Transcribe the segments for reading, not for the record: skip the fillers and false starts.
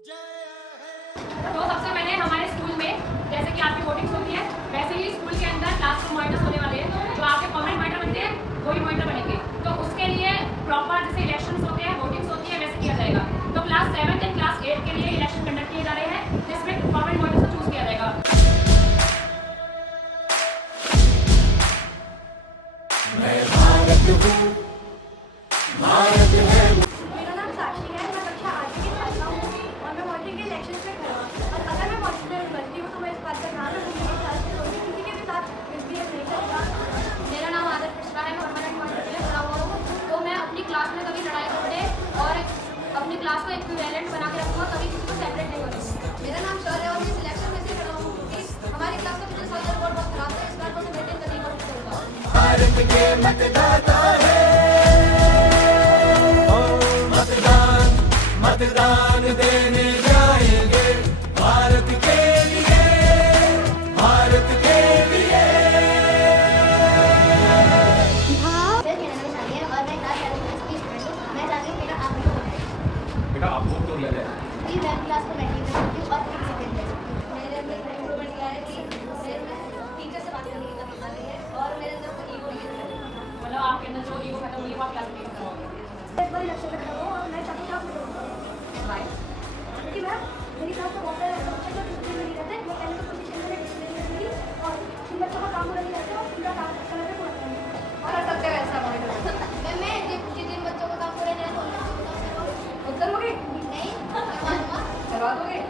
तो सबसे पहले हमारे स्कूल में जैसे कि आपकी वोटिंग होती है, वैसे ही स्कूल के अंदर क्लास रूम मॉनिटर्स होने वाले हैं। जो आपके परमानेंट मॉनिटर बनते हैं वही मॉनिटर बनेंगे। तो उसके लिए प्रॉपर जैसे इलेक्शंस होते हैं, वोटिंग्स होती है, वैसे किया जाएगा। तो क्लास 7 एंड क्लास 8 के लिए इलेक्शन कंडक्ट किए जा रहे हैं, जिसमें परमानेंट मॉनिटर्स को चूज किया जाएगा। मैं भारत हूँ, भारत है। मेरा नाम साक्षी है, मैं कक्षा 8 की छात्रा हूँ और मैं वोटिंग के इलेक्शन से खड़ा हूँ। और अगर मैं वोटिंग में बनती हूँ तो मैं इस बात का ध्यान रखूँगी कि क्लास में कोई किसी के भी साथ मिसबिहेव नहीं करूँगा। मेरा नाम आदर मिश्रा है, मैं परमानेंट मॉनिटर के लिए खड़ा हुआ हूँ। तो मैं अपनी क्लास में कभी लड़ाई झगड़े और अपनी क्लास को इक्विवेलेंट बना के रखूँगा, कभी किसी को सेपरेट नहीं करूँगा। मेरा नाम शौर्य है और मैं सिलेक्शन में से खड़ा हूँ क्योंकि हमारी क्लास का पिछले साल का रिकॉर्ड बहुत खराब था। इस बार को मेंटेन करने की कोशिश करूँगा। भारत के मतदाता है, मतदान मतदान देने जाएंगे भारत के लिए, भारत के लिए। और मैं क्लास 11 की स्टूडेंट हूँ। मैं चाहती हूँ बेटा आप मुझे वोट दें। बेटा आप वोट क्यों दिया जाए? प्लीज मैं क्लास को मेंटेन कर सकती हूँ और फिर सेकंड दे सकती हूँ। मेरे अंदर इम्प्रूवमेंट किया है कि टीचर से बात करने की तमीज़ आ रही है और मेरे अंदर कोई ईगो नहीं है। मतलब आपके अंदर जो ईगो खत्म हुई है वो आप क्लास में खत्म हो गई। इस बार इलेक्शन में खड़ा हूँ और मैं चाहती हूँ आप मुझे वोट दें। बाय। क्योंकि मैं मेरी क्लास का बहुत सारे ऐसे बच्चे जो डिसिप्लिन में नहीं रहते, वो पहले तो पोजीशन में डिसिप्लिन में नहीं और जिन बच्चों का काम पूरा नहीं रहता और उनका काम अच्छा लगे पूरा करना और कर सकते हो ऐसा मॉनिटर। मैं जिन बच्चों का काम पूरा नहीं रहता उन बच्चों का काम करवाऊँ। उत्तर हो गए? नहीं करवा करवा दोगे?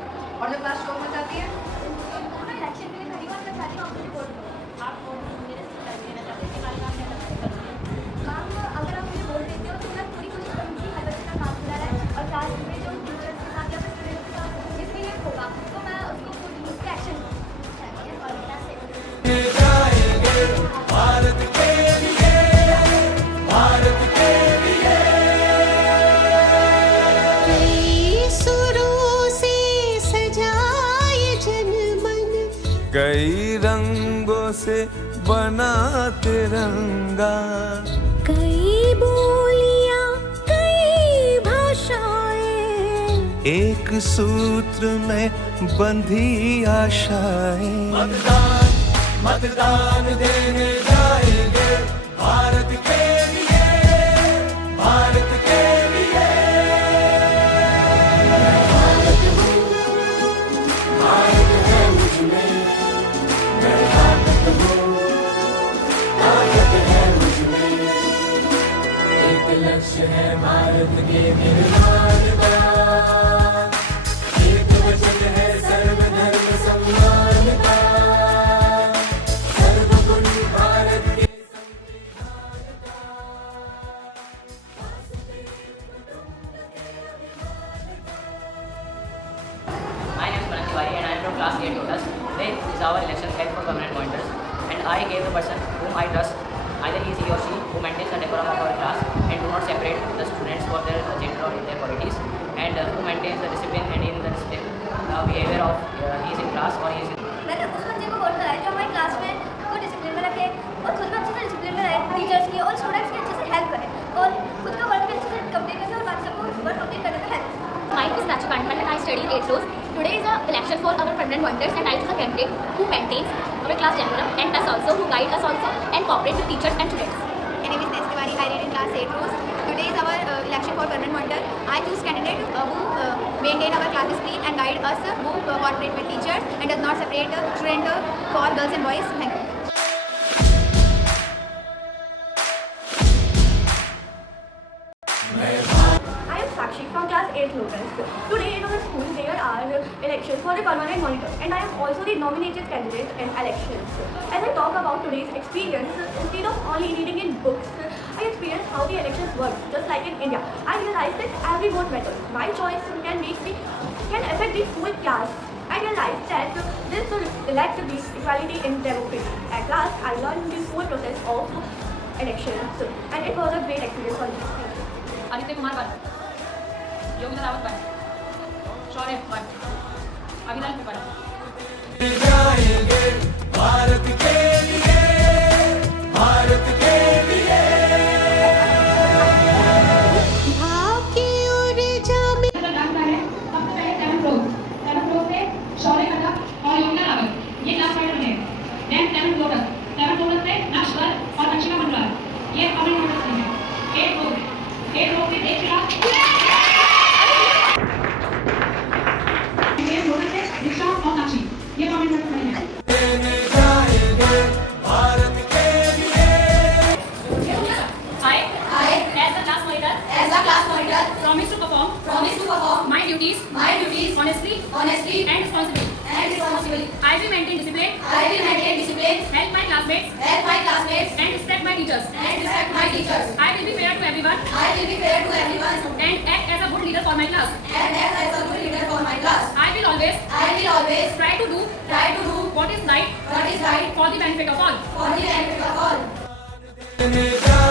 और जब क्लास शो में जाती है मैं इलेक्शन के लिए खड़ी हूँ और मैं चाहती हूँ आप मुझे वोट दो। आप वोट मेरे से देना चाहते हैं कि हमारे काम में काम अगर आप मुझे वोट देते हो तो मैं पूरी कोशिश करूँगी कि हर बच्चे का काम पूरा रहे और क्लास में जो टीचर्स के साथ या फिर स्टूडेंट्स के साथ मिसबिहेव होगा तो मैं उसको खुद उस पर एक्शन चाहिए और क्लास जाएंगे भारत के लिए, भारत के लिए। कई सुरों से सजाए जनमन, कई रंगों से बना तिरंगा, कई बोलियां कई भाषाएं, एक सूत्र में बंधी आशाएं। मतदान मतदान देने जाएंगे भारत के लिए, भारत के लिए। भारत हूँ, भारत है मुझमें, मैं ताकत हूँ, ताकत है मुझमें। एक लक्ष्य है भारत के निर्माण का, एक वचन है सर्वधर्म सम्मान का, सर्वगुण भारत के संविधान का, My name is Manan Tiwari and I am from class 8 Lotus. Today is our election held for permanent monitors and I gave the person whom I trust, either he or she, who maintains the decorum of our class and do not separate the students for their gender or their qualities and who maintains the discipline and in the discipline behavior of he is in class or he is in. मैंने उस बच्चे को vote कराया जो हमारी class में को discipline में रखे और खुद में अच्छे से डिसिप्लिन में रहे, टीचर्स की और स्टूडेंट्स की अच्छे से हेल्प करे और खुद का वर्क भी अच्छे से कंप्लीट करे और बाकी सबको वर्क कंप्लीट करने में help. My name is Nachi Kantman and I study 8 rows. Today is an election for our permanent monitors and I choose a candidate who maintains our class decorum and us also, who guide us also and cooperate with teachers and students. My name is Nancy Tiwari. I read in class 8 rows. Today is our election for permanent monitor. I choose candidate who maintain our class discipline and guide us, who cooperate with teachers and does not separate student for girls and boys. Thank you. I am Sakshi from class 8 Lotus. Today in our school there are elections for the permanent monitor and I am also the nominated candidate in elections. As I talk about today's experience, instead of only reading in books, I experienced how the elections work, just like in India. I realized that every vote matters. My choice can affect the whole class. I realized that this will elect the equality in democracy. At last, I learned the whole process of elections and it was a great experience for me. Thank you. Aditya Kumar बन, योगिता रावत बन, शौर्य बन, अभिलाल बन। जाएंगे भारत के लिए, भारत के लिए। भाव की ऊर्जा में है सबसे पहले 7 promise to perform my duties honestly and responsibly. I will maintain discipline, help my classmates and respect my teachers. I will be fair to everyone and act as a good leader for my class. I will always try to do what is right for the benefit of all. जा